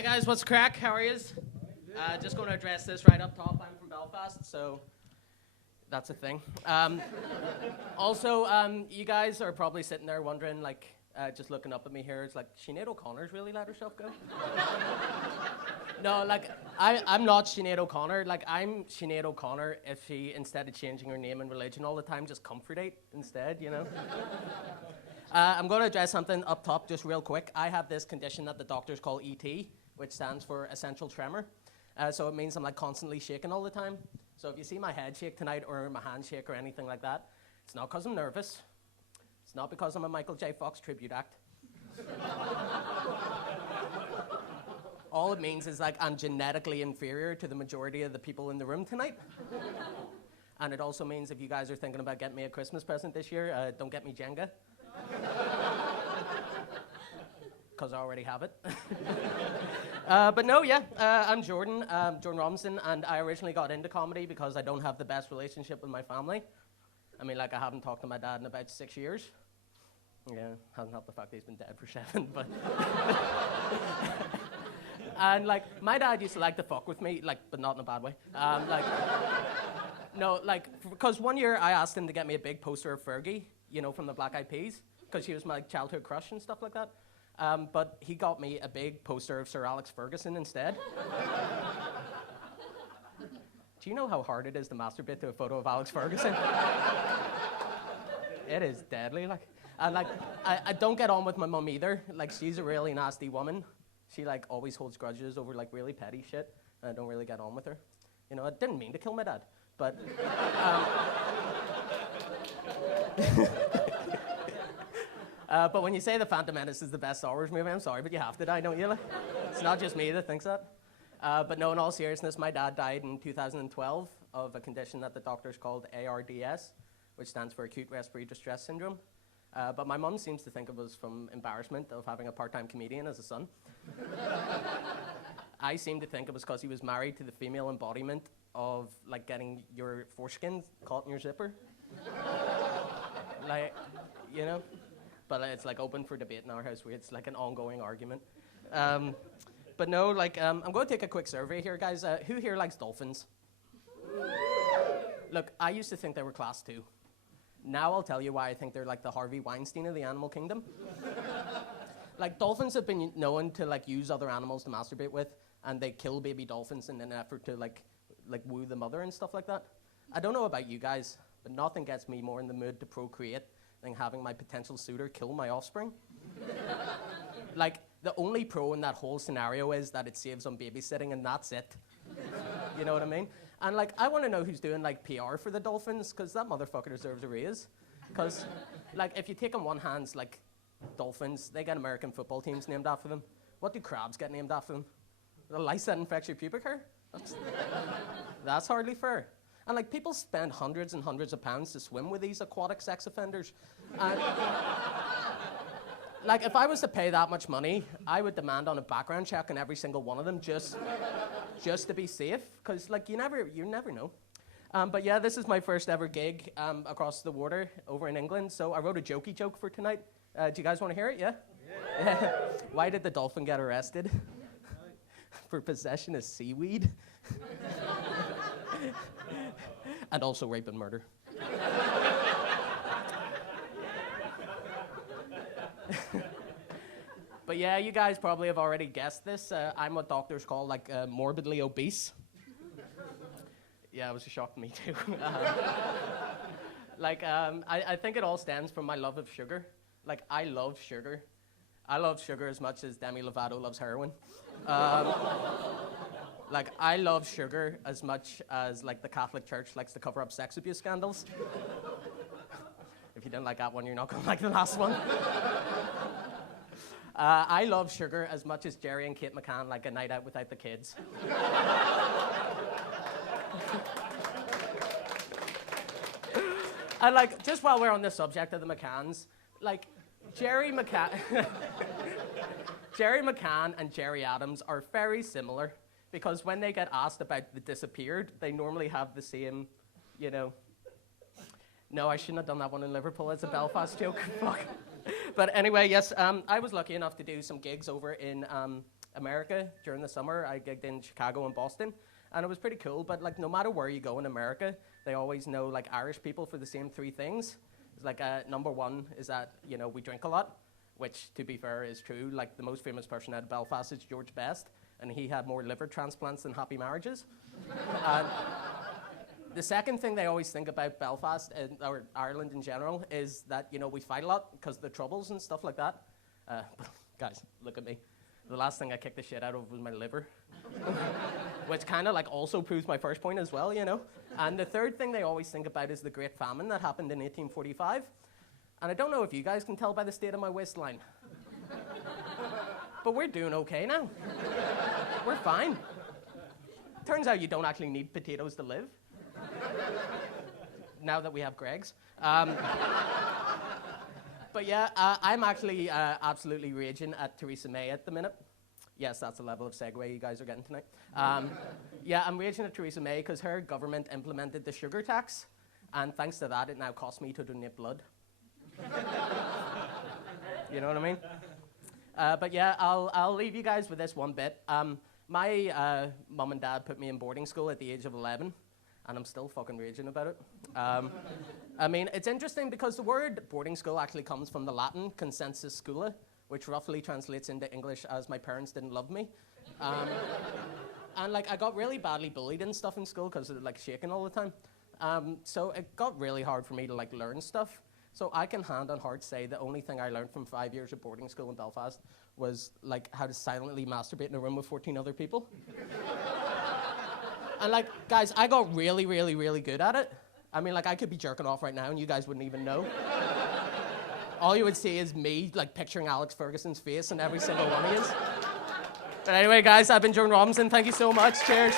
Hey guys, what's crack? How are yous? Just going to address this right up top. I'm from Belfast, so that's a thing. Also, you guys are probably sitting there wondering, like, just looking up at me here, it's like, Sinead O'Connor's really let herself go? No, like, I'm not Sinead O'Connor. Like, I'm Sinead O'Connor if she, instead of changing her name and religion all the time, just comfortate instead, you know? I'm going to address something up top just real quick. I have this condition that the doctors call ET, which stands for essential tremor. So it means I'm like constantly shaking all the time. So if you see my head shake tonight or my hand shake or anything like that, it's not because I'm nervous. It's not because I'm a Michael J. Fox tribute act. All it means is like I'm genetically inferior to the majority of the people in the room tonight. And it also means if you guys are thinking about getting me a Christmas present this year, don't get me Jenga. Because I already have it. But no, yeah, I'm Jordan Robinson, and I originally got into comedy because I don't have the best relationship with my family. I mean, like, I haven't talked to my dad in about 6 years. Yeah, hasn't helped the fact that he's been dead for 7, but... And, like, my dad used to like to fuck with me, like, but not in a bad way. No, like, because one year I asked him to get me a big poster of Fergie, you know, from the Black Eyed Peas, because she was my like, childhood crush and stuff like that. But he got me a big poster of Sir Alex Ferguson instead. Do you know how hard it is to masturbate to a photo of Alex Ferguson? It is deadly, like. And like, I don't get on with my mum either. Like, she's a really nasty woman. She like always holds grudges over like really petty shit, and I don't really get on with her. You know, I didn't mean to kill my dad, but. But when you say The Phantom Menace is the best Star Wars movie, I'm sorry, but you have to die, don't you? Like, it's not just me that thinks that. But no, in all seriousness, my dad died in 2012 of a condition that the doctors called ARDS, which stands for Acute Respiratory Distress Syndrome. But my mum seems to think it was from embarrassment of having a part-time comedian as a son. I seem to think it was because he was married to the female embodiment of like getting your foreskin caught in your zipper. Like, you know? But it's like open for debate in our house. It's like an ongoing argument. But no, like, I'm going to take a quick survey here, guys. Who here likes dolphins? Look, I used to think they were class 2. Now I'll tell you why I think they're like the Harvey Weinstein of the animal kingdom. Like, dolphins have been known to like use other animals to masturbate with, and they kill baby dolphins in an effort to like woo the mother and stuff like that. I don't know about you guys, but nothing gets me more in the mood to procreate than having my potential suitor kill my offspring. Like, the only pro in that whole scenario is that it saves on babysitting, and that's it. You know what I mean? And like, I want to know who's doing like PR for the dolphins, because that motherfucker deserves a raise. Because, like, if you take on one hand, like, dolphins, they get American football teams named after them. What do crabs get named after them? The lice that infects your pubic hair? That's hardly fair. And like, people spend hundreds and hundreds of pounds to swim with these aquatic sex offenders. And like, if I was to pay that much money, I would demand on a background check on every single one of them just to be safe, because like, you never know. But yeah, this is my first ever gig across the water over in England, so I wrote a jokey joke for tonight. Do you guys want to hear it? Yeah? Yeah. Why did the dolphin get arrested? For possession of seaweed. And also rape and murder. But yeah, you guys probably have already guessed this. I'm what doctors call like morbidly obese. Yeah, it was a shock to me too. I think it all stems from my love of sugar. Like, I love sugar. I love sugar as much as Demi Lovato loves heroin. Like, I love sugar as much as, like, the Catholic Church likes to cover up sex abuse scandals. If you didn't like that one, you're not going to like the last one. I love sugar as much as Jerry and Kate McCann like a night out without the kids. And, like, just while we're on the subject of the McCanns, like, Jerry McCann and Jerry Adams are very similar, because when they get asked about the disappeared, they normally have the same, you know. No, I shouldn't have done that one in Liverpool. It's a Belfast joke. Fuck. But anyway, yes, I was lucky enough to do some gigs over in America during the summer. I gigged in Chicago and Boston, and it was pretty cool. But like, no matter where you go in America, they always know like Irish people for the same three things. It's like number one is that we drink a lot, which to be fair is true. Like the most famous person out of Belfast is George Best, and he had more liver transplants than happy marriages. The second thing they always think about Belfast or Ireland in general is that we fight a lot because of the troubles and stuff like that. Guys, look at me. The last thing I kicked the shit out of was my liver, which kind of like also proves my first point as well, And the third thing they always think about is the Great Famine that happened in 1845. And I don't know if you guys can tell by the state of my waistline, but we're doing okay now. We're fine. Turns out you don't actually need potatoes to live. Now that we have Greg's. But yeah, I'm actually absolutely raging at Theresa May at the minute. Yes, that's the level of segue you guys are getting tonight. Yeah, I'm raging at Theresa May because her government implemented the sugar tax, and thanks to that, it now costs me to donate blood. You know what I mean? But yeah, I'll leave you guys with this one bit. My mum and dad put me in boarding school at the age of 11, and I'm still fucking raging about it. I mean, it's interesting because the word boarding school actually comes from the Latin consensus schoola, which roughly translates into English as my parents didn't love me. And like, I got really badly bullied and stuff in school because of like shaking all the time. So it got really hard for me to like learn stuff. So I can hand on heart say the only thing I learned from 5 years of boarding school in Belfast was like how to silently masturbate in a room with 14 other people. And like, guys, I got really, really, really good at it. I mean, like, I could be jerking off right now and you guys wouldn't even know. All you would see is me, like, picturing Alex Ferguson's face in every single one of yous. But anyway, guys, I've been Jordan Robinson. Thank you so much. Cheers.